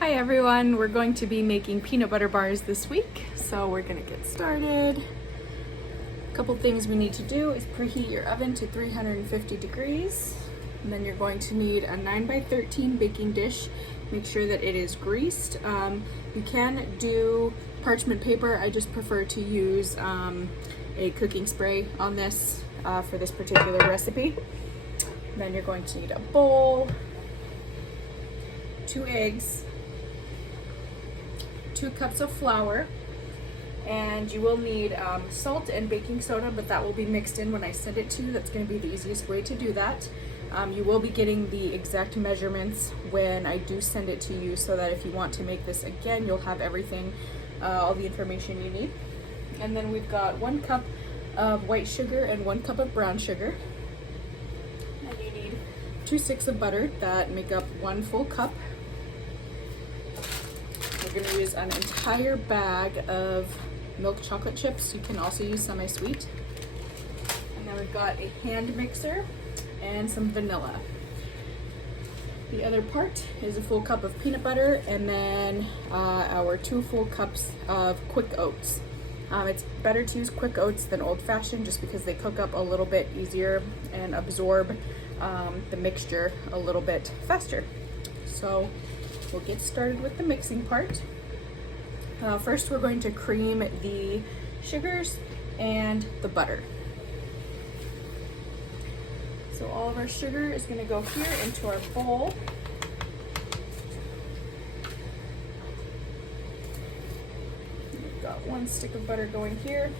Hi everyone, we're going to be making peanut butter bars this week, so we're gonna get started. A couple things we need to do is preheat your oven to 350 degrees, and then you're going to need a 9x13 baking dish. Make sure that it is greased. You can do parchment paper. I just prefer to use a cooking spray on this for this particular recipe. And then you're going to need a bowl, 2 eggs, 2 cups of flour, and you will need salt and baking soda, but that will be mixed in when I send it to you. That's going to be the easiest way to do that. You will be getting the exact measurements when I do send it to you, so that if you want to make this again, you'll have everything, all the information you need. And then we've got 1 cup of white sugar and 1 cup of brown sugar. And you need 2 sticks of butter that make up 1 full cup. We're going to use an entire bag of milk chocolate chips. You can also use semi-sweet. And then we've got a hand mixer and some vanilla. The other part is a full cup of peanut butter, and then our 2 full cups of quick oats. It's better to use quick oats than old-fashioned just because they cook up a little bit easier and absorb the mixture a little bit faster. So we'll get started with the mixing part. First, we're going to cream the sugars and the butter. So all of our sugar is going to go here into our bowl. We've got 1 stick of butter going here.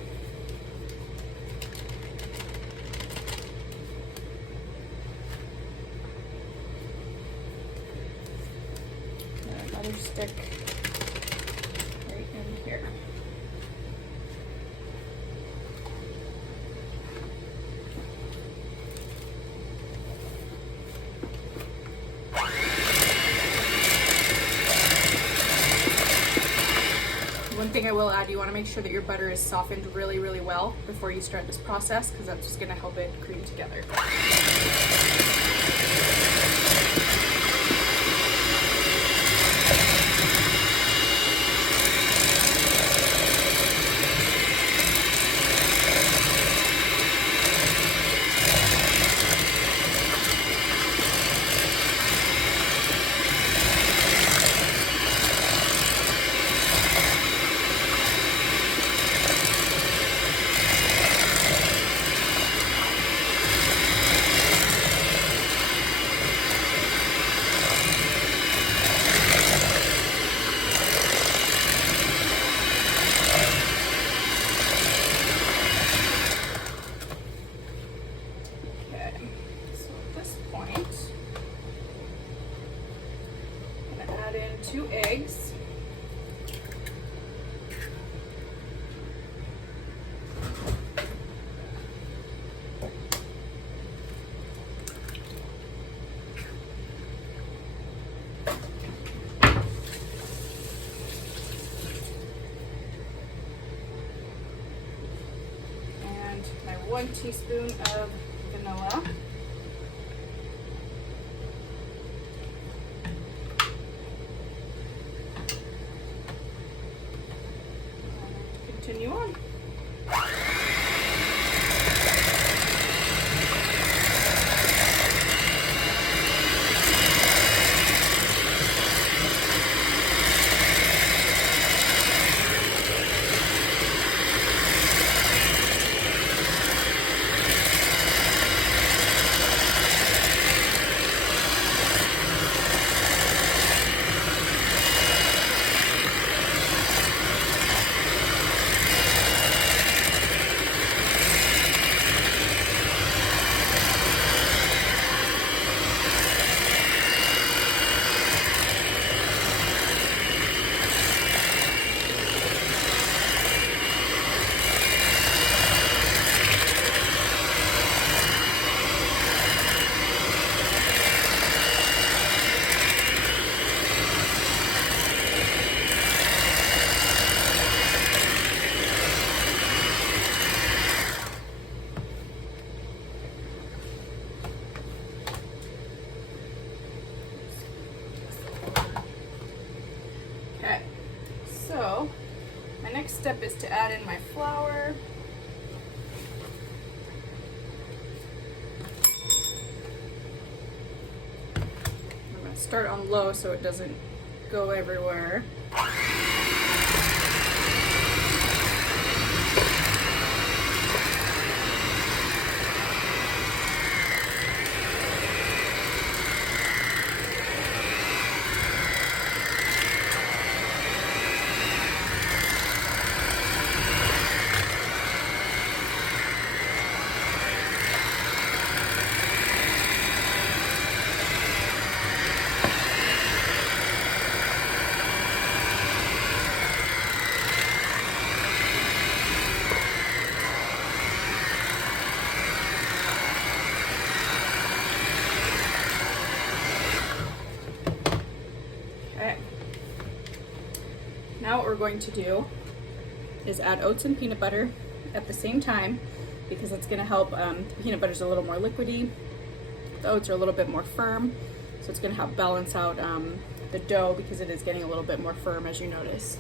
Another stick right in here. One thing I will add, you want to make sure that your butter is softened really, really well before you start this process, because that's just going to help it cream together. Point. I'm going to add in 2 eggs. And my 1 teaspoon of vanilla. Continue on. step is to add in my flour. I'm going to start on low so it doesn't go everywhere. Now what we're going to do is add oats and peanut butter at the same time, because it's going to help. The peanut butter is a little more liquidy, the oats are a little bit more firm, so it's going to help balance out the dough, because it is getting a little bit more firm, as you notice.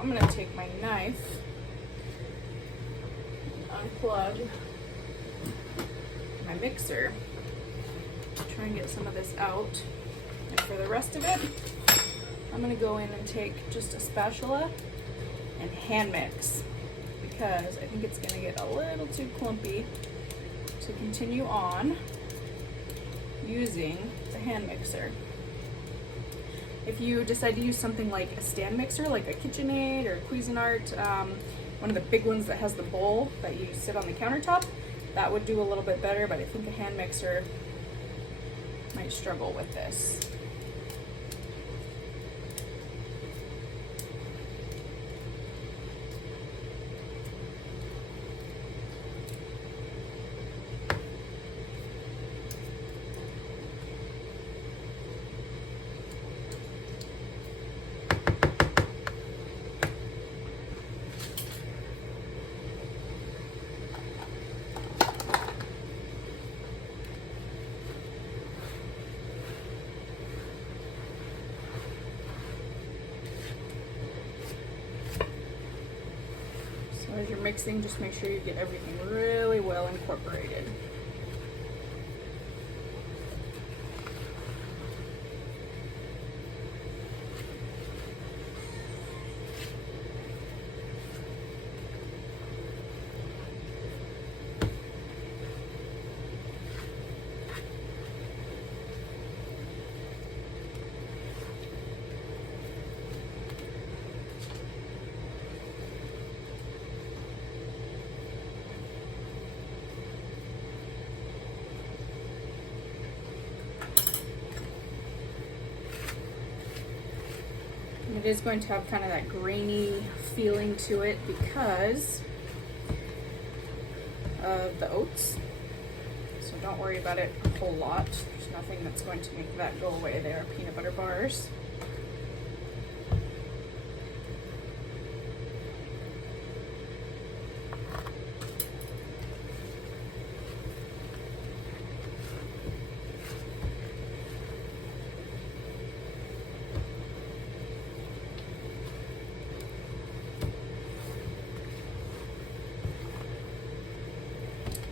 I'm going to take my knife and unplug my mixer, try and get some of this out. And for the rest of it, I'm going to go in and take just a spatula and hand mix, because I think it's going to get a little too clumpy to continue on using the hand mixer. If you decide to use something like a stand mixer, like a KitchenAid or Cuisinart, one of the big ones that has the bowl that you sit on the countertop, that would do a little bit better, but I think a hand mixer might struggle with this. As you're mixing, just make sure you get everything really well incorporated. It is going to have kind of that grainy feeling to it because of the oats. So don't worry about it a whole lot. There's nothing that's going to make that go away. They are peanut butter bars.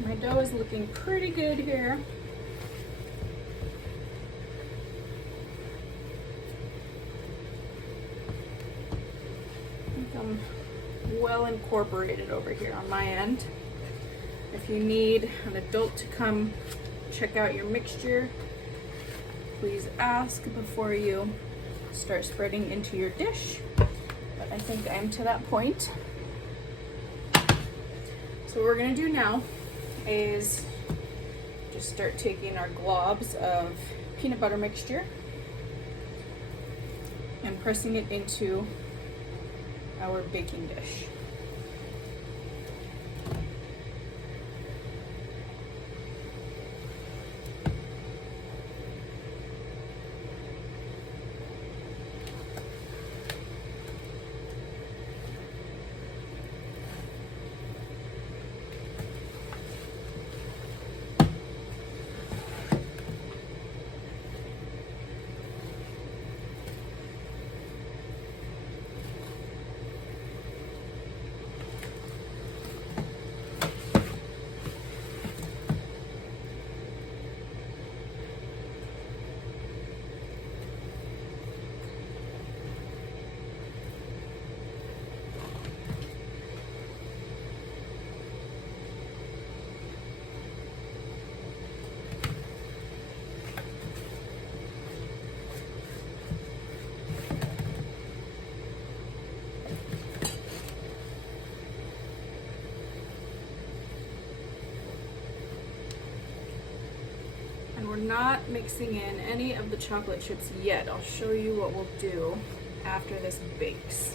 My dough is looking pretty good here. well incorporated over here on my end. If you need an adult to come check out your mixture, please ask before you start spreading into your dish. But I think I'm to that point. So what we're gonna do now is just start taking our globs of peanut butter mixture and pressing it into our baking dish. We're not mixing in any of the chocolate chips yet. I'll show you what we'll do after this bakes.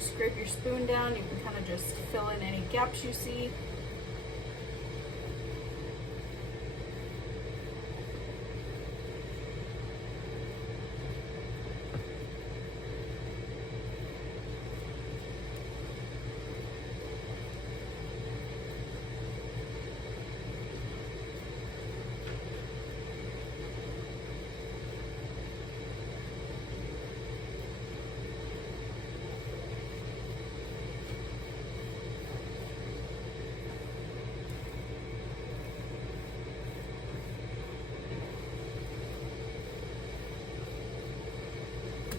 Scrape your spoon down, you can kind of just fill in any gaps you see.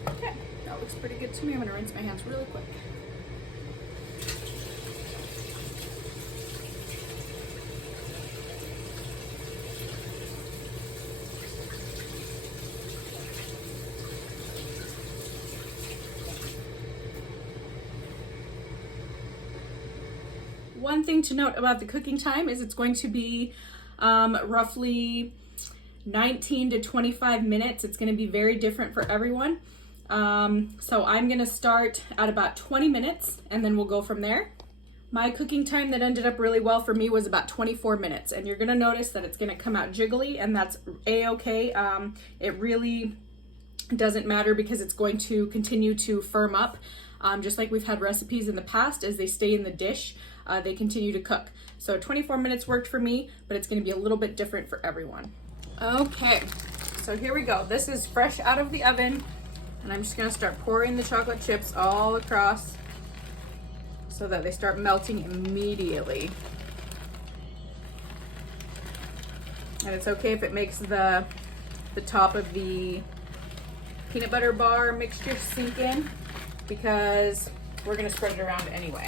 Okay, that looks pretty good to me. I'm gonna rinse my hands really quick. One thing to note about the cooking time is it's going to be roughly 19 to 25 minutes. It's going to be very different for everyone. So I'm going to start at about 20 minutes and then we'll go from there. My cooking time that ended up really well for me was about 24 minutes, and you're going to notice that it's going to come out jiggly, and that's a-okay. It really doesn't matter because it's going to continue to firm up. Just like we've had recipes in the past, as they stay in the dish, they continue to cook. So 24 minutes worked for me, but it's going to be a little bit different for everyone. Okay, so here we go. This is fresh out of the oven, and I'm just going to start pouring the chocolate chips all across so that they start melting immediately. And it's okay if it makes the top of the peanut butter bar mixture sink in, because we're going to spread it around anyway.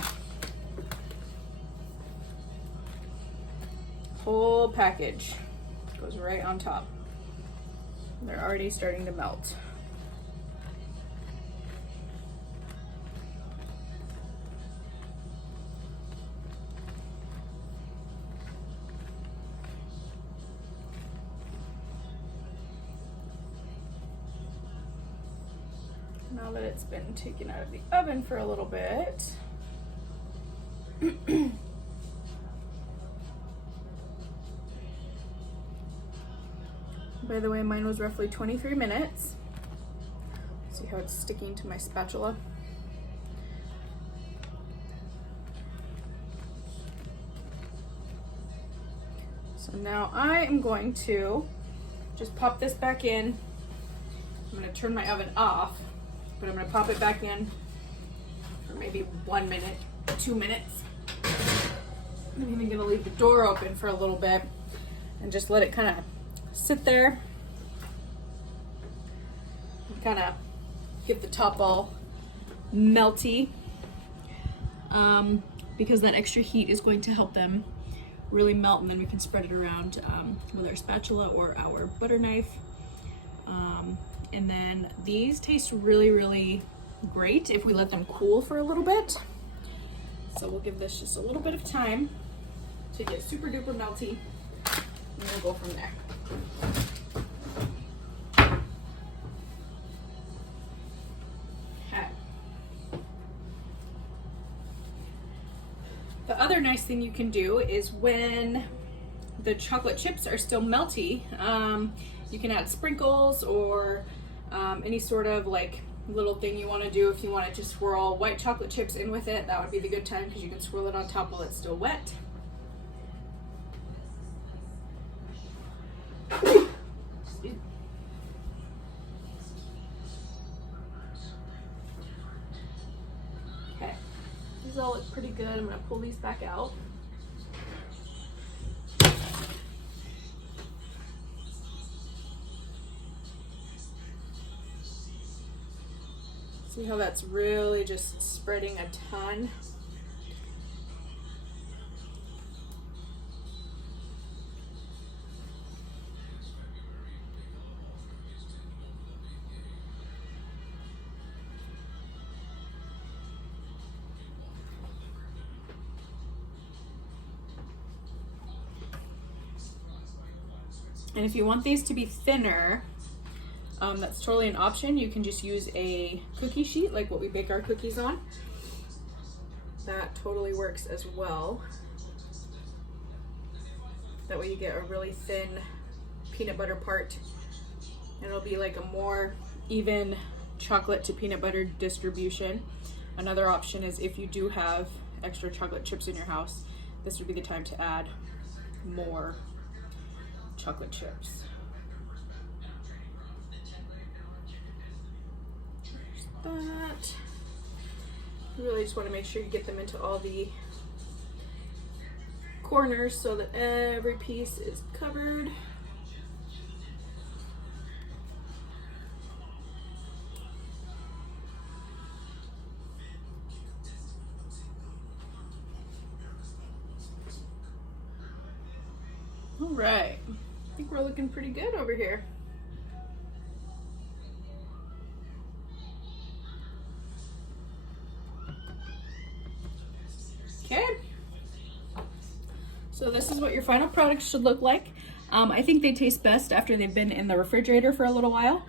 Whole package goes right on top. They're already starting to melt. Now that it's been taken out of the oven for a little bit, by the way, mine was roughly 23 minutes. See how it's sticking to my spatula? So now I am going to just pop this back in. I'm gonna turn my oven off, but I'm gonna pop it back in for maybe 1 minute, 2 minutes. I'm even gonna leave the door open for a little bit and just let it kind of sit there and kind of get the top all melty, because that extra heat is going to help them really melt, and then we can spread it around with our spatula or our butter knife. And then these taste really, really great if we let them cool for a little bit. So we'll give this just a little bit of time to get super duper melty, and we'll go from there. Okay. The other nice thing you can do is when the chocolate chips are still melty, you can add sprinkles or any sort of like little thing you want to do. If you wanted to swirl white chocolate chips in with it, that would be the good time, because you can swirl it on top while it's still wet. Okay, these all look pretty good. I'm going to pull these back out. See how that's really just spreading a ton? And if you want these to be thinner, that's totally an option. You can just use a cookie sheet like what we bake our cookies on. That totally works as well. That way you get a really thin peanut butter part, and it'll be like a more even chocolate to peanut butter distribution. Another option is if you do have extra chocolate chips in your house, this would be the time to add more chocolate chips. That. You really just want to make sure you get them into all the corners so that every piece is covered. All right, I think we're looking pretty good over here. Okay, so this is what your final product should look like. I think they taste best after they've been in the refrigerator for a little while.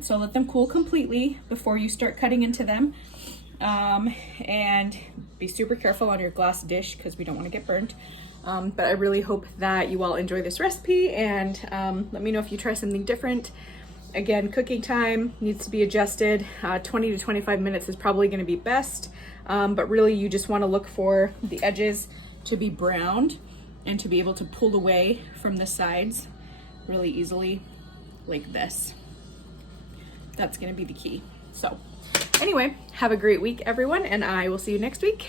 So let them cool completely before you start cutting into them. And be super careful on your glass dish because we don't want to get burnt. But I really hope that you all enjoy this recipe, and let me know if you try something different. Again, cooking time needs to be adjusted. 20 to 25 minutes is probably going to be best. But really you just want to look for the edges to be browned and to be able to pull away from the sides really easily like this. That's going to be the key. So anyway, have a great week everyone, and I will see you next week.